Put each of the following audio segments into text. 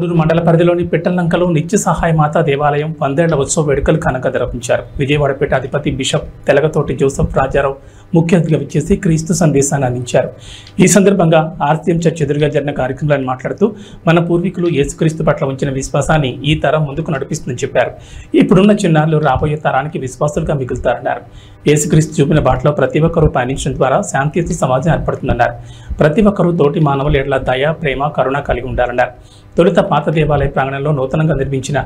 కోడూరు మండల పరిధిలోని పిట్టలంకలో నిత్య సహాయ మాతా దేవాలయం 100వ ఉత్సవ వేడుకలు ఘనంగా నిర్వహించారు. విజయవాడ పీఠాధిపతి బిషప్ తెలగతోటి జోసెఫ్ రాజారావు ముఖ్య అతిథిగా విచ్చేసి క్రీస్తు సందేశాన్ని అందించారు. ఈ సందర్భంగా ఆర్సీఎం చర్చ్ ఎదురుగా జరిగిన కార్యక్రమాలను మాట్లాడుతూ మన పూర్వీకులు యేసుక్రీస్తు పట్ల ఉంచిన విశ్వాసాన్ని ఈ తరం ముందుకు నడిపిస్తుందని చెప్పారు. ఇప్పుడున్న చిన్నారులు రాబోయే తరానికి విశ్వాసులుగా మిగులుతారన్నారు. యేసుక్రీస్తు చూపిన బాటలో ప్రతి ఒక్కరూ పయనించడం ద్వారా శాంతియుత సమాజం ఏర్పడుతుందన్నారు. ప్రతి ఒక్కరూ తోటి మానవుల ఎడల దయ, ప్రేమ, కరుణ కలిగి ఉండాలన్నారు. తొలుత పాత దేవాలయ ప్రాంగణంలో నూతనంగా నిర్మించిన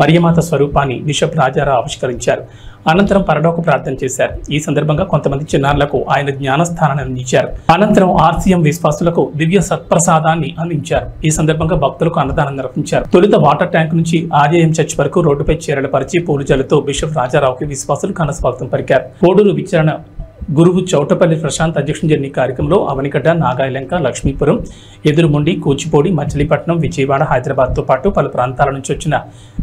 మరియమాత స్వరూపాన్ని బిషప్ రాజారావు ఆవిష్కరించారు. అనంతరం పరలోక ప్రార్థన చేశారు. ఈ సందర్భంగా కొంతమంది చిన్నారులకు ఆయన జ్ఞానస్థానాన్ని అందించారు. అనంతరం ఆర్సీఎం విశ్వాసులకు దివ్య సత్ప్రసాదాన్ని అందించారు. ఈ సందర్భంగా భక్తులకు అన్నదానం నిర్వహించారు. తొలుత వాటర్ ట్యాంక్ నుంచి ఆర్ఏఎం చర్చ్ వరకు రోడ్డుపై చీరలు పరిచి పూలు జల్లుతూ బిషప్ రాజారావుకి విశ్వాసులు ఘన స్వాగతం పలికారు. కోడూరు విచారణ గురువు చౌటపల్లి ప్రశాంత్ అధ్యక్షుడు జరిగిన కార్యక్రమంలో అవనిగడ్డ, నాగాయలంక, లక్ష్మీపురం, ఎదురుముండి, కూచిపూడి, మచిలీపట్నం, విజయవాడ, హైదరాబాద్తో పాటు పలు ప్రాంతాల నుంచి వచ్చిన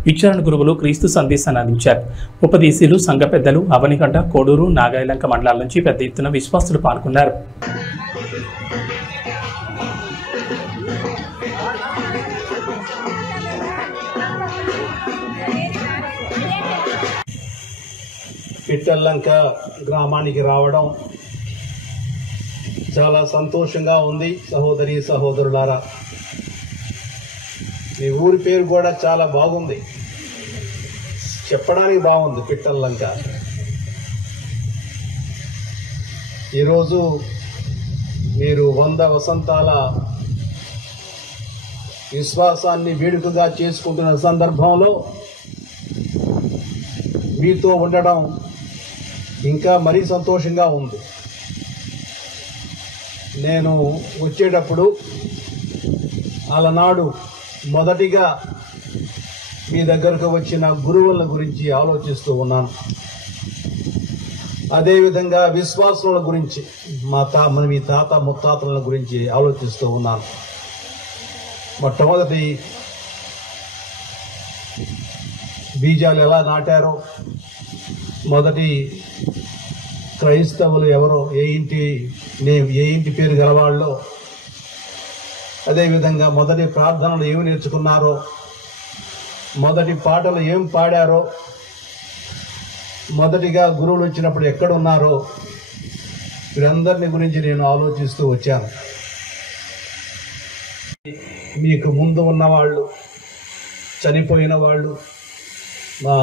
విచారణ గురువులు క్రీస్తు సందేశాన్ని అందించారు. ఉపదేశీలు, సంఘ పెద్దలు, అవనిగడ్డ, కోడూరు, నాగాయలంక మండలాల నుంచి పెద్ద ఎత్తున విశ్వాసులు పాల్గొన్నారు. పిట్టలంక గ్రామానికి రావడం చాలా సంతోషంగా ఉంది. సహోదరి సహోదరులారా, మీ ఊరి పేరు కూడా చాలా బాగుంది, చెప్పడానికి బాగుంది పిట్టలంక. ఈరోజు మీరు 100 వసంతాల విశ్వాసాన్ని వేడుకగా చేసుకుంటున్న సందర్భంలో మీతో ఉండడం ఇంకా మరీ సంతోషంగా ఉంది. నేను వచ్చేటప్పుడు అలనాడు మొదటిగా మీ దగ్గరకు వచ్చిన గురువుల గురించి ఆలోచిస్తూ ఉన్నాను. అదేవిధంగా విశ్వాసుల గురించి మీ తాత ముత్తాతల గురించి ఆలోచిస్తూ ఉన్నాను. మొట్టమొదటి బీజాలు ఎలా నాటారో, మొదటి క్రైస్తవులు ఎవరో, ఏ ఇంటి పేరు గలవాళ్ళో, అదేవిధంగా మొదటి ప్రార్థనలు ఏమి నేర్చుకున్నారో, మొదటి పాటలు ఏం పాడారో, మొదటిగా గురువులు వచ్చినప్పుడు ఎక్కడున్నారో, వీరందరిని గురించి నేను ఆలోచిస్తూ వచ్చాను. మీకు ముందు ఉన్నవాళ్ళు, చనిపోయిన వాళ్ళు, మా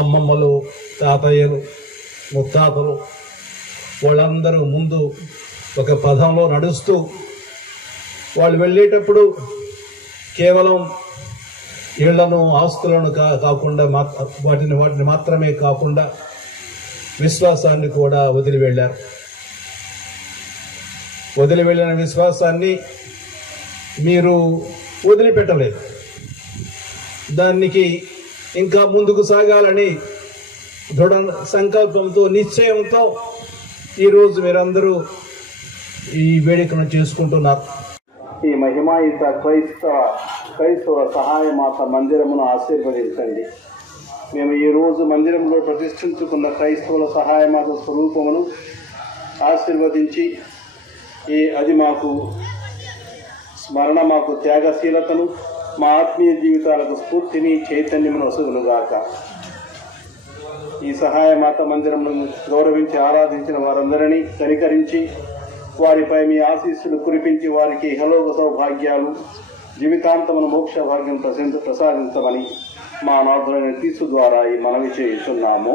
అమ్మమ్మలు, తాతయ్యలు, ముత్తాతలు, వాళ్ళందరూ ముందు ఒక పదంలో నడుస్తూ వాళ్ళు వెళ్ళేటప్పుడు కేవలం ఇళ్లను, ఆస్తులను కాకుండా వాటిని మాత్రమే కాకుండా విశ్వాసాన్ని కూడా వదిలి వెళ్ళారు. వదిలి వెళ్ళిన విశ్వాసాన్ని మీరు వదిలిపెట్టలేదు. దానికి ఇంకా ముందుకు సాగాలని దృఢ సంకల్పంతో, నిశ్చయంతో ఈరోజు మీరందరూ ఈ వేడుకను చేసుకుంటున్నారు. ఈ మహిమాయుత క్రైస్తవ సహాయమాత మందిరమును ఆశీర్వదించండి. మేము ఈరోజు మందిరంలో ప్రతిష్ఠించుకున్న క్రైస్తవుల సహాయమాత స్వరూపమును ఆశీర్వదించి అది మాకు స్మరణ, మాకు త్యాగశీలతను, మా ఆత్మీయ జీవితాలకు స్ఫూర్తిని, చైతన్యమును వసగులుగాక. ఈ సహాయమాత మందిరమును గౌరవించి ఆరాధించిన వారందరినీ కనికరించి వారిపై మీ ఆశీస్సులు కురిపించి వారికి ఇహలోక సౌభాగ్యాలు, జీవితాంతమును మోక్ష భాగ్యం ప్రసాదించమని మా నాథులైన క్రీస్తు ద్వారా ఈ మనవి చేస్తున్నాము.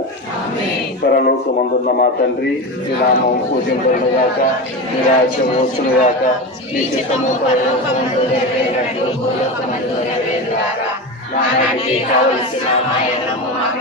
పరలోకమందున్న మా తండ్రి, మీ నామం పూజింపబడుగాక, మీ రాజ్యం వచ్చునుగాక, మీ చిత్తము పరలోకమందు నెరవేరినట్లు భూలోకమందు నెరవేరుగాక. నానాటికి కావలసిన మా అన్నము మాకు